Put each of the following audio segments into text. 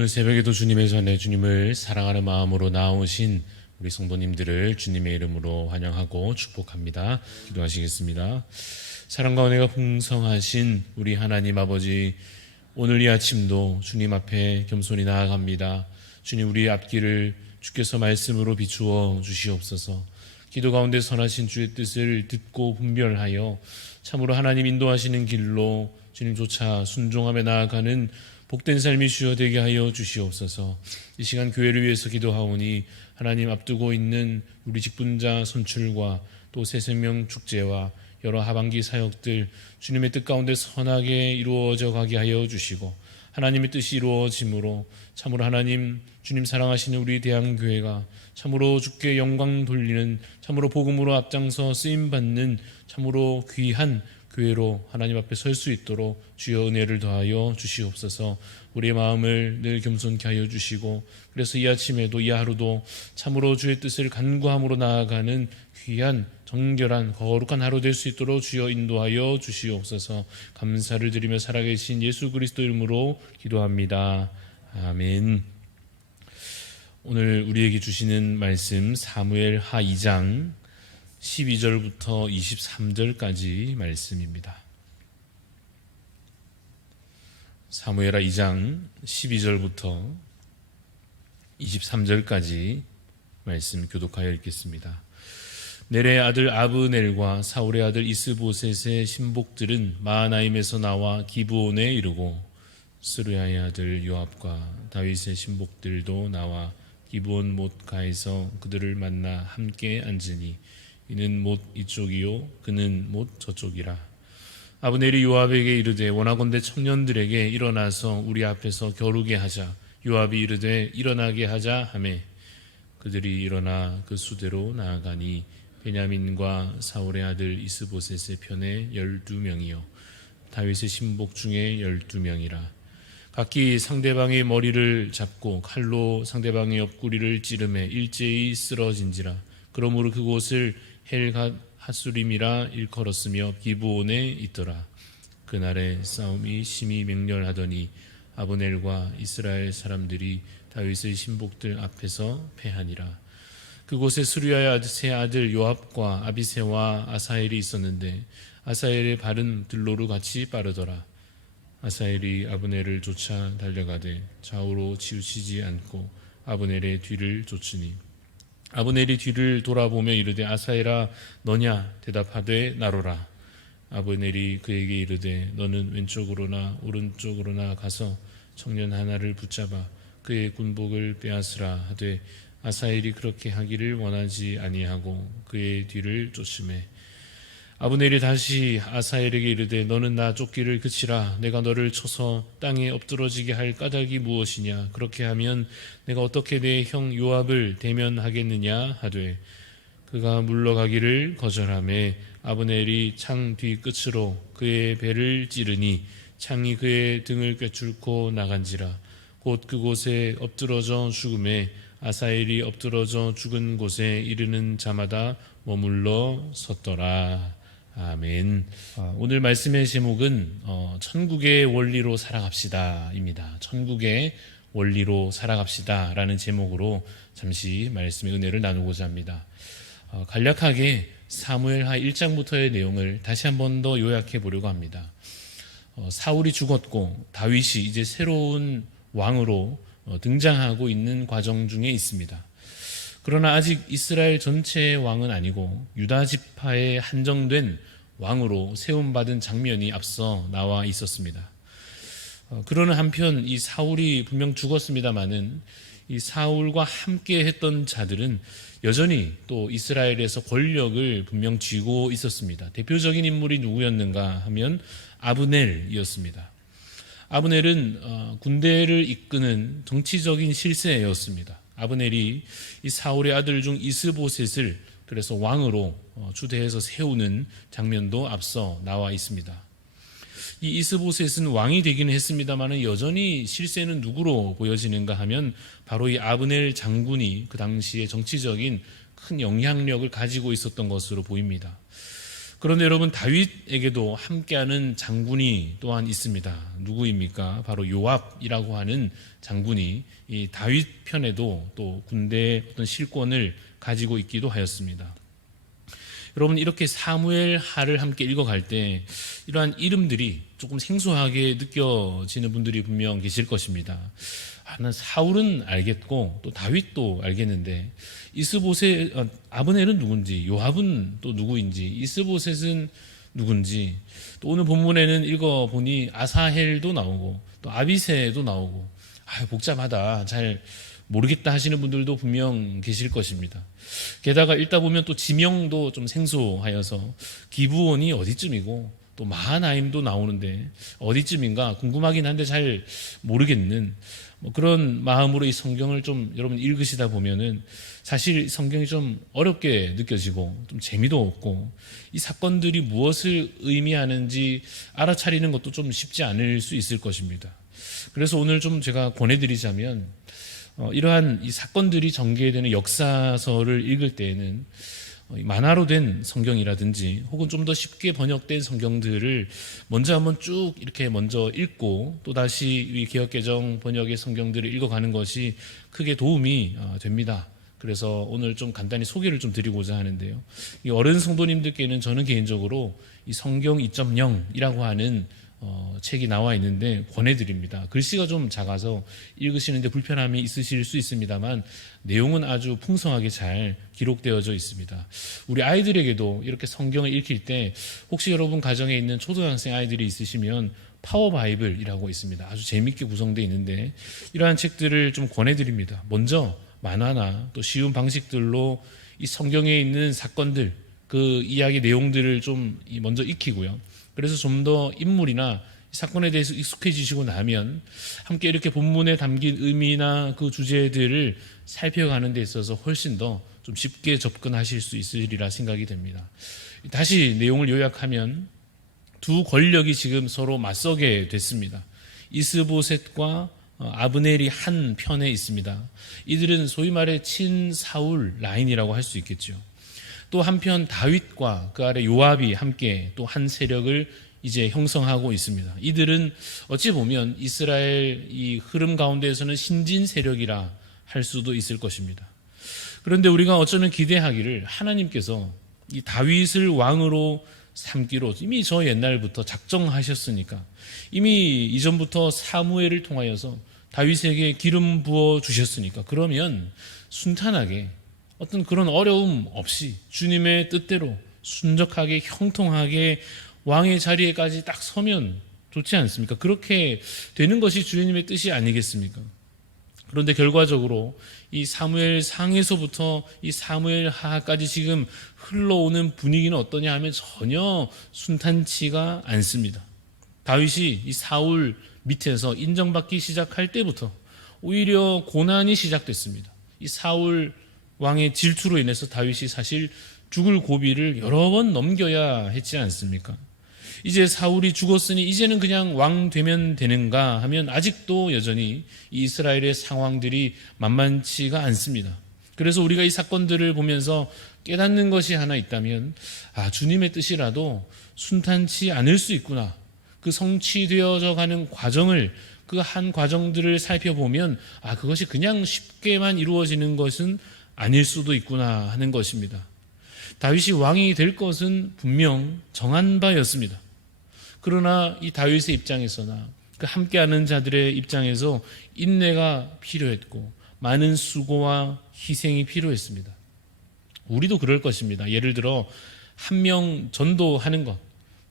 오늘 새벽에도 주님의 전에 주님을 사랑하는 마음으로 나오신 우리 성도님들을 주님의 이름으로 환영하고 축복합니다. 기도하시겠습니다. 사랑과 은혜가 풍성하신 우리 하나님 아버지, 오늘 이 아침도 주님 앞에 겸손히 나아갑니다. 주님, 우리 앞길을 주께서 말씀으로 비추어 주시옵소서. 기도 가운데 선하신 주의 뜻을 듣고 분별하여 참으로 하나님 인도하시는 길로 주님조차 순종하며 나아가는 복된 삶이 주여 되게 하여 주시옵소서. 이 시간 교회를 위해서 기도하오니 하나님 앞두고 있는 우리 직분자 선출과 또 새생명 축제와 여러 하반기 사역들 주님의 뜻 가운데 선하게 이루어져 가게 하여 주시고, 하나님의 뜻이 이루어짐으로 참으로 하나님 주님 사랑하시는 우리 대한교회가 참으로 주께 영광 돌리는, 참으로 복음으로 앞장서 쓰임받는 참으로 귀한 교회로 하나님 앞에 설 수 있도록 주여 은혜를 더하여 주시옵소서. 우리의 마음을 늘 겸손케 하여 주시고, 그래서 이 아침에도 이 하루도 참으로 주의 뜻을 간구함으로 나아가는 귀한 정결한 거룩한 하루 될 수 있도록 주여 인도하여 주시옵소서. 감사를 드리며 살아계신 예수 그리스도 이름으로 기도합니다. 아멘. 오늘 우리에게 주시는 말씀 사무엘하 2장 12절부터 23절까지 말씀입니다. 사무엘하 2장 12절부터 23절까지 말씀 교독하여 읽겠습니다. 넬의 아들 아브넬과 사울의 아들 이스보셋의 신복들은 마하나임에서 나와 기브온에 이르고, 스루야의 아들 요압과 다윗의 신복들도 나와 기브온 못가에서 그들을 만나 함께 앉으니 이는 못 이쪽이요 그는 못 저쪽이라. 아브넬이 요압에게 이르되 원하건대 청년들에게 일어나서 우리 앞에서 겨루게 하자. 요압이 이르되 일어나게 하자 하매 그들이 일어나 그 수대로 나아가니 베냐민과 사울의 아들 이스보셋의 편에 12명이요 다윗의 신복 중에 12명이라. 각기 상대방의 머리를 잡고 칼로 상대방의 옆구리를 찌르매 일제히 쓰러진지라. 그러므로 그곳을 헬갓 핫수림이라 일컬었으며 기브온에 있더라. 그날에 싸움이 심히 맹렬하더니 아브넬과 이스라엘 사람들이 다윗의 신복들 앞에서 패하니라. 그곳에 스루야의 세 아들 요압과 아비새와 아사엘이 있었는데 아사엘의 발은 들로루 같이 빠르더라. 아사엘이 아브넬을 쫓아 달려가되 좌우로 치우치지 않고 아브넬의 뒤를 쫓으니 아브넬이 뒤를 돌아보며 이르되 아사엘아 너냐? 대답하되 나로라. 아브넬이 그에게 이르되 너는 왼쪽으로나 오른쪽으로나 가서 청년 하나를 붙잡아 그의 군복을 빼앗으라 하되 아사엘이 그렇게 하기를 원하지 아니하고 그의 뒤를 쫓으매 아브넬이 다시 아사엘에게 이르되 너는 나 쫓기를 그치라. 내가 너를 쳐서 땅에 엎드러지게 할 까닭이 무엇이냐? 그렇게 하면 내가 어떻게 내 형 요압을 대면하겠느냐 하되 그가 물러가기를 거절하매 아브넬이 창 뒤끝으로 그의 배를 찌르니 창이 그의 등을 꿰뚫고 나간지라. 곧 그곳에 엎드러져 죽음에 아사엘이 엎드러져 죽은 곳에 이르는 자마다 머물러 섰더라. 아멘. 오늘 말씀의 제목은 천국의 원리로 살아갑시다 입니다. 천국의 원리로 살아갑시다 라는 제목으로 잠시 말씀의 은혜를 나누고자 합니다. 간략하게 사무엘하 1장부터의 내용을 다시 한 번 더 요약해 보려고 합니다. 사울이 죽었고 다윗이 이제 새로운 왕으로 등장하고 있는 과정 중에 있습니다. 그러나 아직 이스라엘 전체의 왕은 아니고 유다 지파에 한정된 왕으로 세움받은 장면이 앞서 나와 있었습니다. 그러는 한편 이 사울이 분명 죽었습니다마는 이 사울과 함께 했던 자들은 여전히 또 이스라엘에서 권력을 분명 쥐고 있었습니다. 대표적인 인물이 누구였는가 하면 아브넬이었습니다. 아브넬은 군대를 이끄는 정치적인 실세였습니다. 아브넬이 이 사울의 아들 중 이스보셋을 그래서 왕으로 추대해서 세우는 장면도 앞서 나와 있습니다. 이 이스보셋은 왕이 되기는 했습니다만 여전히 실세는 누구로 보여지는가 하면 바로 이 아브넬 장군이 그 당시에 정치적인 큰 영향력을 가지고 있었던 것으로 보입니다. 그런데 여러분, 다윗에게도 함께하는 장군이 또한 있습니다. 누구입니까? 바로 요압이라고 하는 장군이 이 다윗 편에도 또 군대의 어떤 실권을 가지고 있기도 하였습니다. 여러분, 이렇게 사무엘 하를 함께 읽어갈 때 이러한 이름들이 조금 생소하게 느껴지는 분들이 분명 계실 것입니다. 난 사울은 알겠고 또 다윗도 알겠는데 이스보셋, 아브넬은 누군지, 요압은 또 누구인지, 이스보셋은 누군지, 또 오늘 본문에는 읽어보니 아사헬도 나오고 또 아비새도 나오고 복잡하다, 잘 모르겠다 하시는 분들도 분명 계실 것입니다. 게다가 읽다 보면 또 지명도 좀 생소하여서 기브온이 어디쯤이고 또 마하나임도 나오는데 어디쯤인가 궁금하긴 한데 잘 모르겠는 그런 마음으로 이 성경을 좀 여러분 읽으시다 보면은 사실 성경이 좀 어렵게 느껴지고 좀 재미도 없고 이 사건들이 무엇을 의미하는지 알아차리는 것도 좀 쉽지 않을 수 있을 것입니다. 그래서 오늘 좀 제가 권해드리자면 이러한 이 사건들이 전개되는 역사서를 읽을 때에는 만화로 된 성경이라든지 혹은 좀 더 쉽게 번역된 성경들을 먼저 한번 쭉 이렇게 먼저 읽고 또다시 이 개역개정 번역의 성경들을 읽어가는 것이 크게 도움이 됩니다. 그래서 오늘 좀 간단히 소개를 좀 드리고자 하는데요. 이 어른 성도님들께는 저는 개인적으로 이 성경 2.0이라고 하는 책이 나와 있는데 권해드립니다. 글씨가 좀 작아서 읽으시는데 불편함이 있으실 수 있습니다만 내용은 아주 풍성하게 잘 기록되어져 있습니다. 우리 아이들에게도 이렇게 성경을 읽힐 때 혹시 여러분 가정에 있는 초등학생 아이들이 있으시면 파워 바이블이라고 있습니다. 아주 재미있게 구성되어 있는데 이러한 책들을 좀 권해드립니다. 먼저 만화나 또 쉬운 방식들로 이 성경에 있는 사건들, 그 이야기 내용들을 좀 먼저 익히고요. 그래서 좀 더 인물이나 사건에 대해서 익숙해지시고 나면 함께 이렇게 본문에 담긴 의미나 그 주제들을 살펴가는 데 있어서 훨씬 더 좀 쉽게 접근하실 수 있으리라 생각이 됩니다. 다시 내용을 요약하면 두 권력이 지금 서로 맞서게 됐습니다. 이스보셋과 아브넬이 한 편에 있습니다. 이들은 소위 말해 친사울 라인이라고 할 수 있겠죠. 또 한편 다윗과 그 아래 요압이 함께 또 한 세력을 이제 형성하고 있습니다. 이들은 어찌 보면 이스라엘 이 흐름 가운데에서는 신진 세력이라 할 수도 있을 것입니다. 그런데 우리가 어쩌면 기대하기를 하나님께서 이 다윗을 왕으로 삼기로 이미 저 옛날부터 작정하셨으니까 이미 이전부터 사무엘을 통하여서 다윗에게 기름 부어 주셨으니까 그러면 순탄하게 어떤 그런 어려움 없이 주님의 뜻대로 순적하게 형통하게 왕의 자리에까지 딱 서면 좋지 않습니까? 그렇게 되는 것이 주님의 뜻이 아니겠습니까? 그런데 결과적으로 이 사무엘 상에서부터 이 사무엘 하까지 지금 흘러오는 분위기는 어떠냐 하면 전혀 순탄치가 않습니다. 다윗이 이 사울 밑에서 인정받기 시작할 때부터 오히려 고난이 시작됐습니다. 이 사울 왕의 질투로 인해서 다윗이 사실 죽을 고비를 여러 번 넘겨야 했지 않습니까? 이제 사울이 죽었으니 이제는 그냥 왕 되면 되는가 하면 아직도 여전히 이 이스라엘의 상황들이 만만치가 않습니다. 그래서 우리가 이 사건들을 보면서 깨닫는 것이 하나 있다면 주님의 뜻이라도 순탄치 않을 수 있구나. 그 성취되어져 가는 과정을 그 한 과정들을 살펴보면 그것이 그냥 쉽게만 이루어지는 것은 아닐 수도 있구나 하는 것입니다. 다윗이 왕이 될 것은 분명 정한 바였습니다. 그러나 이 다윗의 입장에서나 그 함께하는 자들의 입장에서 인내가 필요했고 많은 수고와 희생이 필요했습니다. 우리도 그럴 것입니다. 예를 들어 한 명 전도하는 것,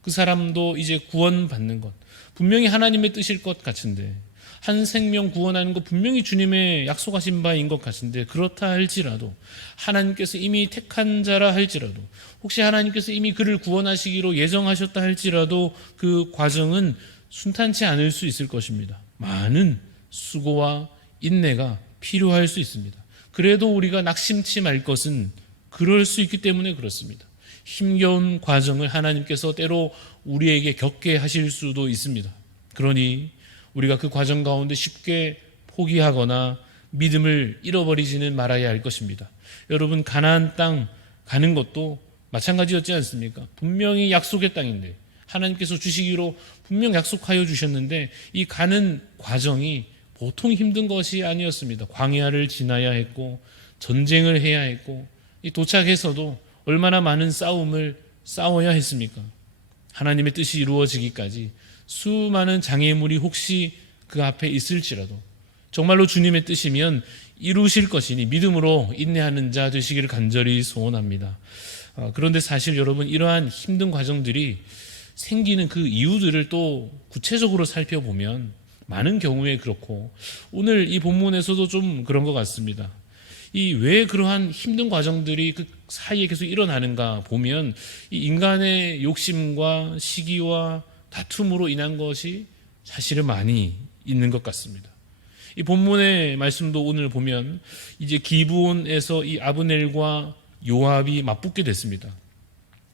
그 사람도 이제 구원받는 것, 분명히 하나님의 뜻일 것 같은데 한 생명 구원하는 것 분명히 주님의 약속하신 바인 것 같은데 그렇다 할지라도 하나님께서 이미 택한 자라 할지라도 혹시 하나님께서 이미 그를 구원하시기로 예정하셨다 할지라도 그 과정은 순탄치 않을 수 있을 것입니다. 많은 수고와 인내가 필요할 수 있습니다. 그래도 우리가 낙심치 말 것은 그럴 수 있기 때문에 그렇습니다. 힘겨운 과정을 하나님께서 때로 우리에게 겪게 하실 수도 있습니다. 그러니 우리가 그 과정 가운데 쉽게 포기하거나 믿음을 잃어버리지는 말아야 할 것입니다. 여러분, 가나안 땅 가는 것도 마찬가지였지 않습니까? 분명히 약속의 땅인데 하나님께서 주시기로 분명 약속하여 주셨는데 이 가는 과정이 보통 힘든 것이 아니었습니다. 광야를 지나야 했고 전쟁을 해야 했고 이 도착해서도 얼마나 많은 싸움을 싸워야 했습니까? 하나님의 뜻이 이루어지기까지 수많은 장애물이 혹시 그 앞에 있을지라도 정말로 주님의 뜻이면 이루실 것이니 믿음으로 인내하는 자 되시기를 간절히 소원합니다. 그런데 사실 여러분 이러한 힘든 과정들이 생기는 그 이유들을 또 구체적으로 살펴보면 많은 경우에 그렇고 오늘 이 본문에서도 좀 그런 것 같습니다. 이 왜 그러한 힘든 과정들이 그 사이에 계속 일어나는가 보면 이 인간의 욕심과 시기와 다툼으로 인한 것이 사실은 많이 있는 것 같습니다. 이 본문의 말씀도 오늘 보면 이제 기브온에서 이 아브넬과 요압이 맞붙게 됐습니다.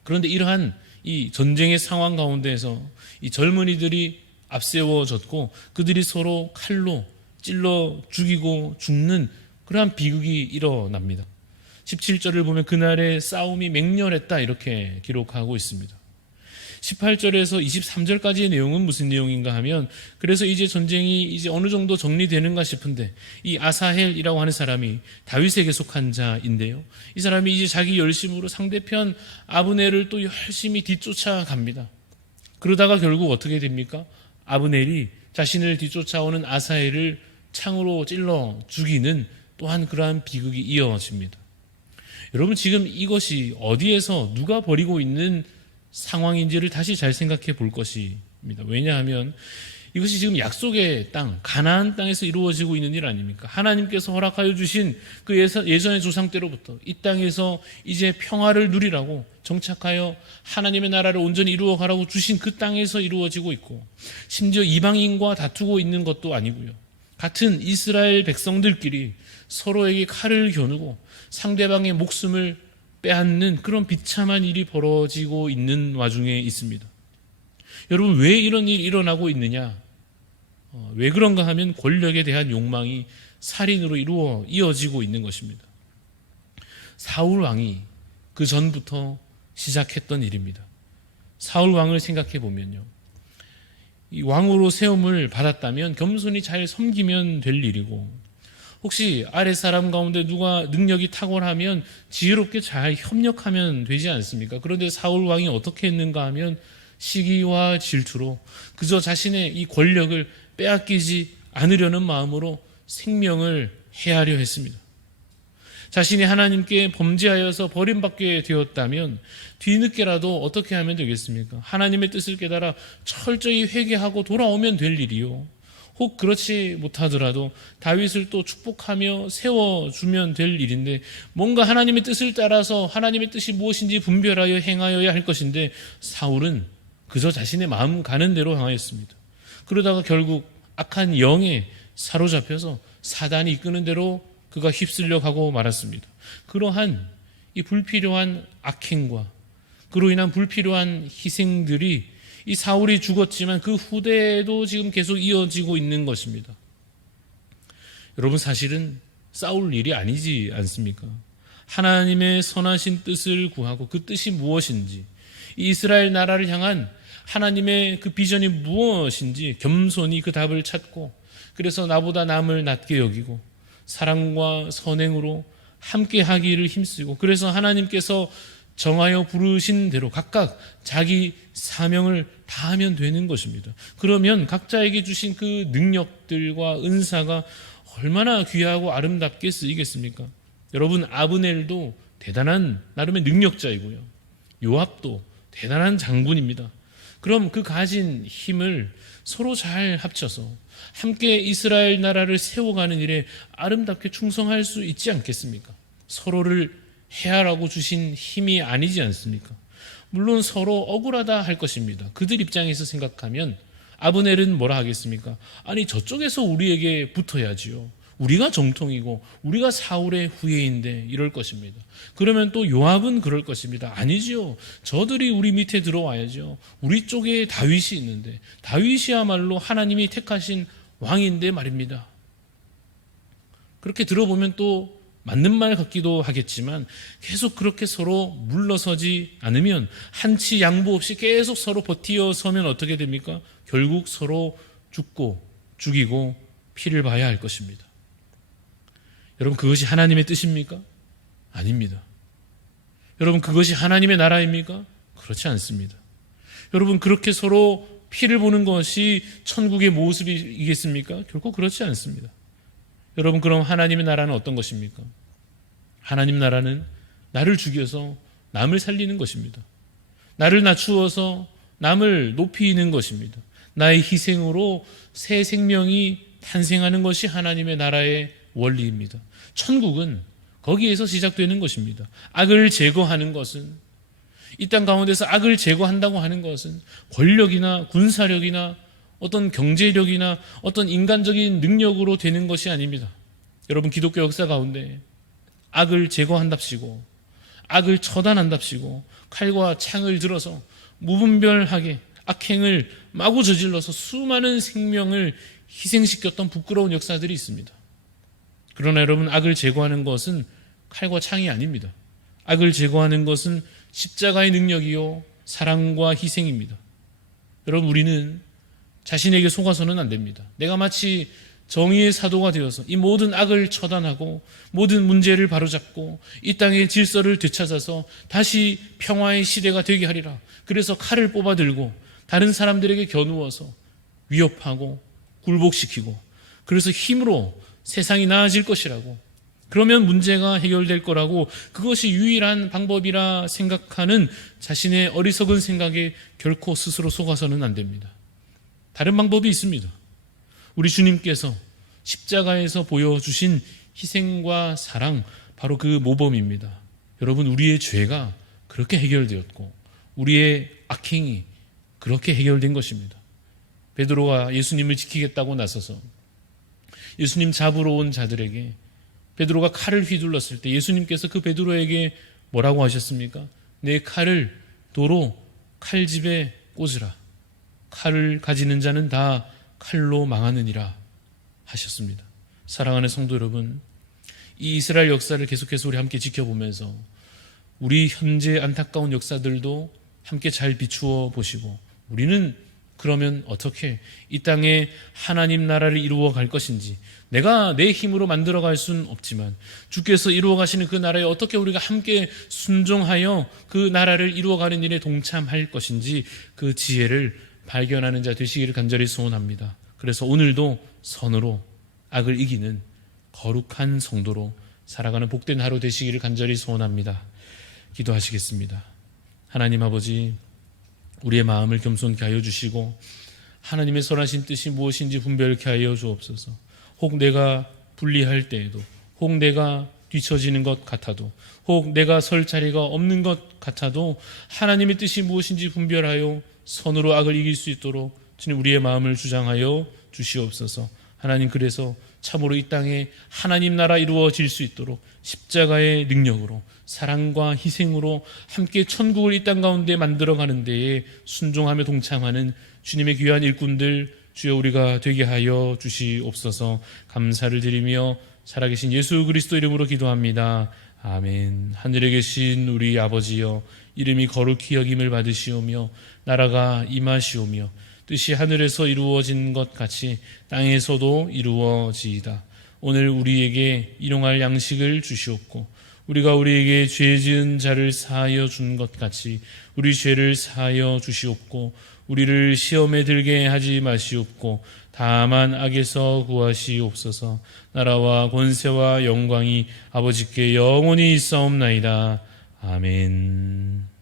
그런데 이러한 이 전쟁의 상황 가운데에서 이 젊은이들이 앞세워졌고 그들이 서로 칼로 찔러 죽이고 죽는 그러한 비극이 일어납니다. 17절을 보면 그날의 싸움이 맹렬했다 이렇게 기록하고 있습니다. 18절에서 23절까지의 내용은 무슨 내용인가 하면 그래서 이제 전쟁이 이제 어느 정도 정리되는가 싶은데 이 아사헬이라고 하는 사람이 다윗에게 속한 자인데요. 이 사람이 이제 자기 열심으로 상대편 아브넬을 또 열심히 뒤쫓아갑니다. 그러다가 결국 어떻게 됩니까? 아브넬이 자신을 뒤쫓아오는 아사헬을 창으로 찔러 죽이는 또한 그러한 비극이 이어집니다. 여러분 지금 이것이 어디에서 누가 벌이고 있는 상황인지를 다시 잘 생각해 볼 것입니다. 왜냐하면 이것이 지금 약속의 땅, 가나안 땅에서 이루어지고 있는 일 아닙니까? 하나님께서 허락하여 주신 그 예전의 조상 때로부터 이 땅에서 이제 평화를 누리라고 정착하여 하나님의 나라를 온전히 이루어 가라고 주신 그 땅에서 이루어지고 있고 심지어 이방인과 다투고 있는 것도 아니고요. 같은 이스라엘 백성들끼리 서로에게 칼을 겨누고 상대방의 목숨을 빼앗는 그런 비참한 일이 벌어지고 있는 와중에 있습니다. 여러분 왜 이런 일이 일어나고 있느냐? 왜 그런가 하면 권력에 대한 욕망이 살인으로 이어지고 있는 것입니다. 사울 왕이 그 전부터 시작했던 일입니다. 사울 왕을 생각해 보면요. 이 왕으로 세움을 받았다면 겸손히 잘 섬기면 될 일이고 혹시 아랫사람 가운데 누가 능력이 탁월하면 지혜롭게 잘 협력하면 되지 않습니까? 그런데 사울 왕이 어떻게 했는가 하면 시기와 질투로 그저 자신의 이 권력을 빼앗기지 않으려는 마음으로 생명을 해하려 했습니다. 자신이 하나님께 범죄하여서 버림받게 되었다면 뒤늦게라도 어떻게 하면 되겠습니까? 하나님의 뜻을 깨달아 철저히 회개하고 돌아오면 될 일이요. 혹 그렇지 못하더라도 다윗을 또 축복하며 세워주면 될 일인데 뭔가 하나님의 뜻을 따라서 하나님의 뜻이 무엇인지 분별하여 행하여야 할 것인데 사울은 그저 자신의 마음 가는 대로 행하였습니다. 그러다가 결국 악한 영에 사로잡혀서 사단이 이끄는 대로 그가 휩쓸려 가고 말았습니다. 그러한 이 불필요한 악행과 그로 인한 불필요한 희생들이 이 사울이 죽었지만 그 후대에도 지금 계속 이어지고 있는 것입니다. 여러분 사실은 싸울 일이 아니지 않습니까? 하나님의 선하신 뜻을 구하고 그 뜻이 무엇인지 이 이스라엘 나라를 향한 하나님의 그 비전이 무엇인지 겸손히 그 답을 찾고 그래서 나보다 남을 낮게 여기고 사랑과 선행으로 함께 하기를 힘쓰고 그래서 하나님께서 정하여 부르신 대로 각각 자기 사명을 다하면 되는 것입니다. 그러면 각자에게 주신 그 능력들과 은사가 얼마나 귀하고 아름답게 쓰이겠습니까? 여러분 아브넬도 대단한 나름의 능력자이고요. 요압도 대단한 장군입니다. 그럼 그 가진 힘을 서로 잘 합쳐서 함께 이스라엘 나라를 세워가는 일에 아름답게 충성할 수 있지 않겠습니까? 서로를 해하라고 주신 힘이 아니지 않습니까? 물론 서로 억울하다 할 것입니다. 그들 입장에서 생각하면 아브넬은 뭐라 하겠습니까? 아니 저쪽에서 우리에게 붙어야지요. 우리가 정통이고 우리가 사울의 후예인데 이럴 것입니다. 그러면 또 요압은 그럴 것입니다. 아니지요. 저들이 우리 밑에 들어와야죠. 우리 쪽에 다윗이 있는데 다윗이야말로 하나님이 택하신 왕인데 말입니다. 그렇게 들어보면 또 맞는 말 같기도 하겠지만 계속 그렇게 서로 물러서지 않으면 한치 양보 없이 계속 서로 버티어 서면 어떻게 됩니까? 결국 서로 죽고 죽이고 피를 봐야 할 것입니다. 여러분, 그것이 하나님의 뜻입니까? 아닙니다. 여러분, 그것이 하나님의 나라입니까? 그렇지 않습니다. 여러분, 그렇게 서로 피를 보는 것이 천국의 모습이겠습니까? 결코 그렇지 않습니다. 여러분, 그럼 하나님의 나라는 어떤 것입니까? 하나님 나라는 나를 죽여서 남을 살리는 것입니다. 나를 낮추어서 남을 높이는 것입니다. 나의 희생으로 새 생명이 탄생하는 것이 하나님의 나라의 원리입니다. 천국은 거기에서 시작되는 것입니다. 악을 제거하는 것은, 이 땅 가운데서 악을 제거한다고 하는 것은 권력이나 군사력이나 어떤 경제력이나 어떤 인간적인 능력으로 되는 것이 아닙니다. 여러분, 기독교 역사 가운데 악을 제거한답시고 악을 처단한답시고 칼과 창을 들어서 무분별하게 악행을 마구 저질러서 수많은 생명을 희생시켰던 부끄러운 역사들이 있습니다. 그러나 여러분, 악을 제거하는 것은 칼과 창이 아닙니다. 악을 제거하는 것은 십자가의 능력이요 사랑과 희생입니다. 여러분, 우리는 자신에게 속아서는 안 됩니다. 내가 마치 정의의 사도가 되어서 이 모든 악을 처단하고 모든 문제를 바로잡고 이 땅의 질서를 되찾아서 다시 평화의 시대가 되게 하리라. 그래서 칼을 뽑아들고 다른 사람들에게 겨누어서 위협하고 굴복시키고, 그래서 힘으로 세상이 나아질 것이라고, 그러면 문제가 해결될 거라고, 그것이 유일한 방법이라 생각하는 자신의 어리석은 생각에 결코 스스로 속아서는 안 됩니다. 다른 방법이 있습니다. 우리 주님께서 십자가에서 보여주신 희생과 사랑, 바로 그 모범입니다. 여러분, 우리의 죄가 그렇게 해결되었고 우리의 악행이 그렇게 해결된 것입니다. 베드로가 예수님을 지키겠다고 나서서 예수님 잡으러 온 자들에게 베드로가 칼을 휘둘렀을 때 예수님께서 그 베드로에게 뭐라고 하셨습니까? 내 칼을 도로 칼집에 꽂으라. 칼을 가지는 자는 다 칼로 망하느니라 하셨습니다. 사랑하는 성도 여러분, 이 이스라엘 역사를 계속해서 우리 함께 지켜보면서 우리 현재 안타까운 역사들도 함께 잘 비추어 보시고, 우리는 그러면 어떻게 이 땅에 하나님 나라를 이루어 갈 것인지, 내가 내 힘으로 만들어 갈 수는 없지만 주께서 이루어 가시는 그 나라에 어떻게 우리가 함께 순종하여 그 나라를 이루어 가는 일에 동참할 것인지, 그 지혜를 발견하는 자 되시기를 간절히 소원합니다. 그래서 오늘도 선으로 악을 이기는 거룩한 성도로 살아가는 복된 하루 되시기를 간절히 소원합니다. 기도하시겠습니다. 하나님 아버지, 우리의 마음을 겸손케 하여 주시고 하나님의 선하신 뜻이 무엇인지 분별케 하여 주옵소서. 혹 내가 불리할 때에도, 혹 내가 뒤처지는 것 같아도, 혹 내가 설 자리가 없는 것 같아도 하나님의 뜻이 무엇인지 분별하여 선으로 악을 이길 수 있도록 주님, 우리의 마음을 주장하여 주시옵소서. 하나님, 그래서 참으로 이 땅에 하나님 나라 이루어질 수 있도록 십자가의 능력으로 사랑과 희생으로 함께 천국을 이 땅 가운데 만들어가는 데에 순종하며 동참하는 주님의 귀한 일꾼들 주여 우리가 되게 하여 주시옵소서. 감사를 드리며 살아계신 예수 그리스도 이름으로 기도합니다. 아멘. 하늘에 계신 우리 아버지여, 이름이 거룩히 여김을 받으시오며 나라가 임하시오며 뜻이 하늘에서 이루어진 것 같이 땅에서도 이루어지이다. 오늘 우리에게 일용할 양식을 주시옵고 우리가 우리에게 죄 지은 자를 사하여 준 것 같이 우리 죄를 사하여 주시옵고 우리를 시험에 들게 하지 마시옵고 다만 악에서 구하시옵소서. 나라와 권세와 영광이 아버지께 영원히 있사옵나이다. 아멘.